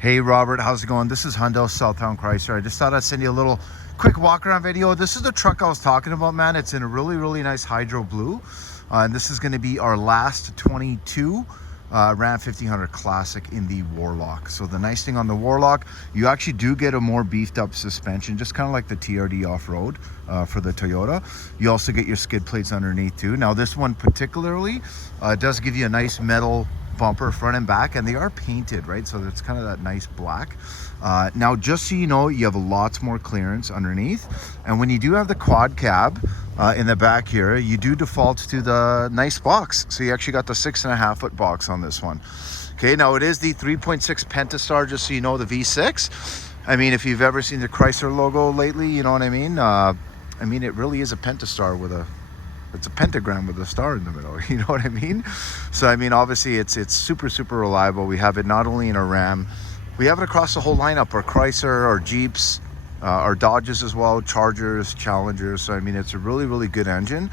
Hey Robert, how's it going? This is Hundo Southtown Chrysler. I just thought I'd send you a little quick walk around video. This is the truck I was talking about, man. It's in a really nice hydro blue. And this is going to be our last 22 Ram 1500 Classic in the Warlock. So the nice thing on the Warlock, you actually do get a more beefed up suspension, just kind of like the TRD off-road for the Toyota. You also get your skid plates underneath too. Now this one particularly does give you a nice metal bumper front and back, and they are painted, right? So it's kind of that nice black. Now just so you know, you have lots more clearance underneath, and when you do have the quad cab in the back here, you do default to the nice box. So you actually got the 6.5 foot box on this one. Okay, now it is the 3.6 Pentastar, just so you know, the V6. I mean, if you've ever seen the Chrysler logo lately, you know what I mean? It really is a Pentastar with it's a pentagram with a star in the middle, you know what I mean? So I mean, obviously it's super reliable. We have it not only in a Ram, we have it across the whole lineup, our Chrysler, our Jeeps, our Dodges as well, Chargers, Challengers. So I mean, it's a really good engine.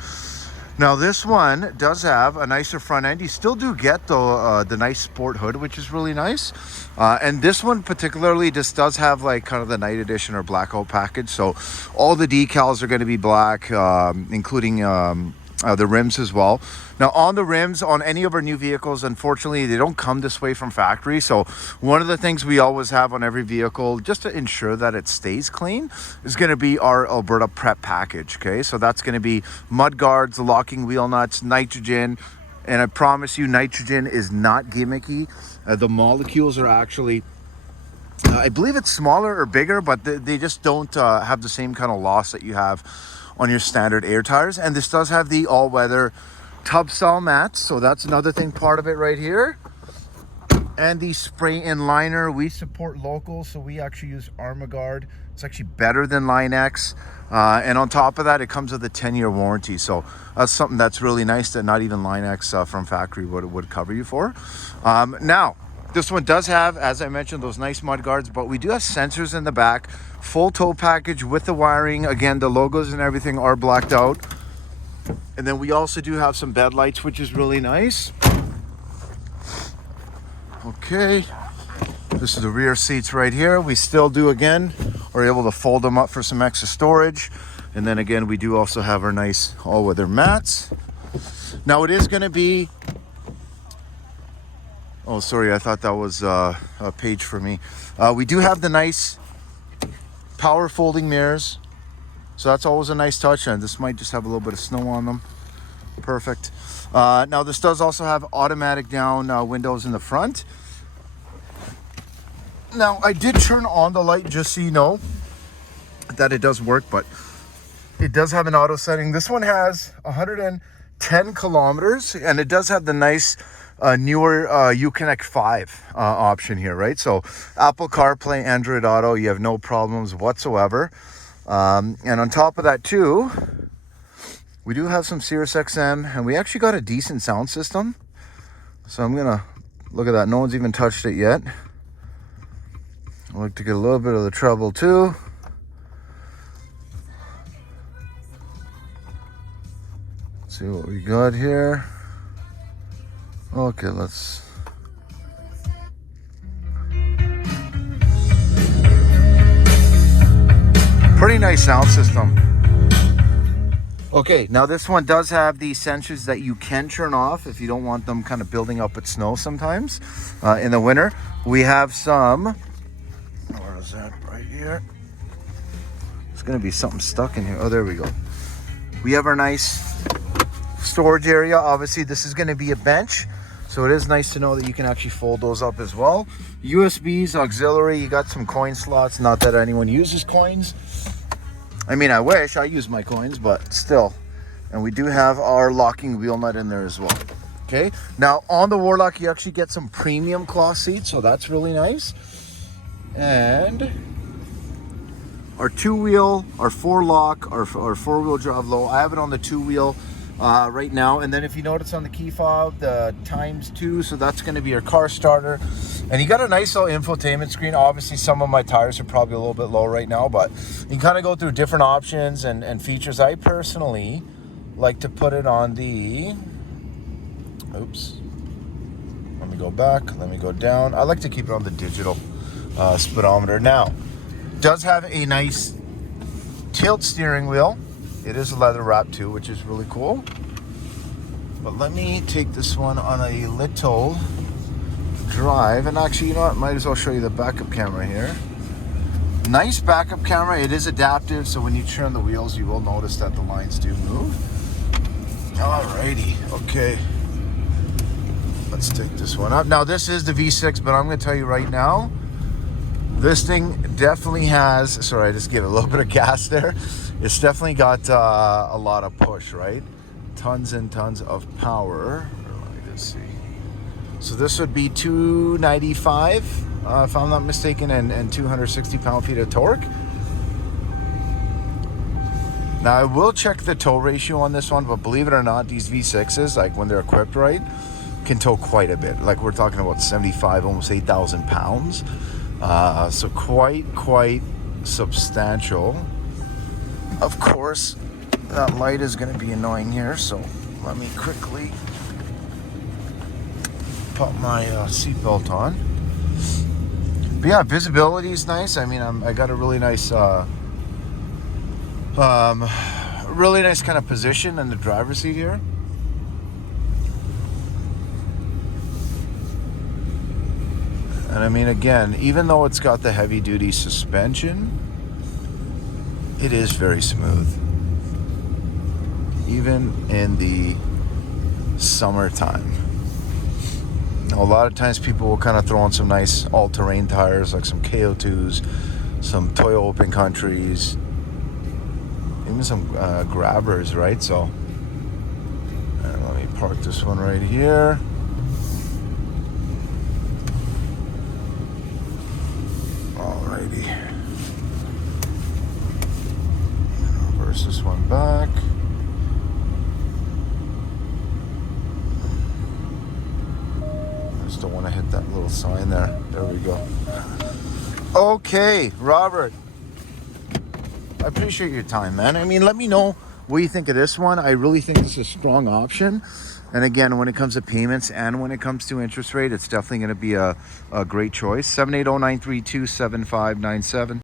Now this one does have a nicer front end. You still do get the nice sport hood, which is really nice. And this one particularly just does have like kind of the night edition or blackout package. So all the decals are going to be black, including the rims as well. Now on the rims on any of our new vehicles, unfortunately they don't come this way from factory. So one of the things we always have on every vehicle, just to ensure that it stays clean, is going to be our Alberta prep package. Okay, so that's going to be mud guards, locking wheel nuts, nitrogen, and I promise you nitrogen is not gimmicky. The molecules are actually I believe it's smaller or bigger, but they just don't have the same kind of loss that you have on your standard air tires. And this does have the all-weather tub style mats, so that's another thing, part of it right here. And the spray in liner, we support local, so we actually use Armagard. It's actually better than Line X, and on top of that it comes with a 10-year warranty. So that's something that's really nice that not even Line X from factory would cover you for. Now this one does have, as I mentioned, those nice mud guards, but we do have sensors in the back, full tow package with the wiring. Again, the logos and everything are blacked out. And then we also do have some bed lights, which is really nice. Okay, this is the rear seats right here. We still do, again, are able to fold them up for some extra storage. And then again, we do also have our nice all-weather mats. Now it is going to be, oh, sorry, I thought that was a page for me. We do have the nice power folding mirrors. So that's always a nice touch, and this might just have a little bit of snow on them. Perfect. Now this does also have automatic down windows in the front. Now I did turn on the light just so you know that it does work, but it does have an auto setting. This one has 110 kilometers, and it does have the nice newer Uconnect 5 option here, right? So Apple CarPlay, Android Auto, you have no problems whatsoever. And on top of that too, we do have some Sirius XM, and we actually got a decent sound system. So I'm gonna look at that. No one's even touched it yet. I like to get a little bit of the treble too. Let's see what we got here. Okay, let's. Pretty nice sound system. Okay, now this one does have the sensors that you can turn off if you don't want them kind of building up with snow sometimes in the winter. We have some, where is that? Right here. There's gonna be something stuck in here. Oh, there we go. We have our nice storage area. Obviously this is gonna be a bench, so it is nice to know that you can actually fold those up as well. USBs, auxiliary, you got some coin slots. Not that anyone uses coins. I mean, I wish I use my coins, but still. And we do have our locking wheel nut in there as well. Okay, now on the Warlock, you actually get some premium cloth seats, so that's really nice. And our two-wheel, our four-lock, our four-wheel drive low. I have it on the two-wheel right now. And then if you notice on the key fob, the ×2, so that's going to be your car starter. And you got a nice little infotainment screen. Obviously some of my tires are probably a little bit low right now, but you can kind of go through different options and features. I personally like to put it on the, oops, let me go back, let me go down. I like to keep it on the digital. speedometer. Now, does have a nice tilt steering wheel. It is leather wrapped too, which is really cool. But let me take this one on a little drive. And actually, you know what? Might as well show you the backup camera here. Nice backup camera. It is adaptive, so when you turn the wheels, you will notice that the lines do move. Alrighty, okay. Let's take this one up. Now, this is the V6, but I'm going to tell you right now, this thing definitely has, sorry, I just gave it a little bit of gas there. It's definitely got a lot of push, right? Tons and tons of power. Let me just see. So this would be 295, if I'm not mistaken, and 260 pound-feet of torque. Now, I will check the tow ratio on this one, but believe it or not, these V6s, like when they're equipped right, can tow quite a bit. Like we're talking about 75, almost 8,000 pounds. So quite substantial. Of course, that light is going to be annoying here, so let me quickly put my seatbelt on. But yeah, visibility is nice. I mean, I got a really nice really nice kind of position in the driver's seat here. And I mean, again, even though it's got the heavy duty suspension, it is very smooth. Even in the summertime. Now, a lot of times people will kind of throw on some nice all-terrain tires, like some KO2s, some Toyo Open Countries, even some grabbers, right? So, let me park this one right here. Alrighty. Reverse this one back. I just don't want to hit that little sign there. There we go. Okay, Robert. I appreciate your time, man. I mean, let me know what you think of this one. I really think this is a strong option. And again, when it comes to payments and when it comes to interest rate, it's definitely going to be a great choice. 780-932-7597.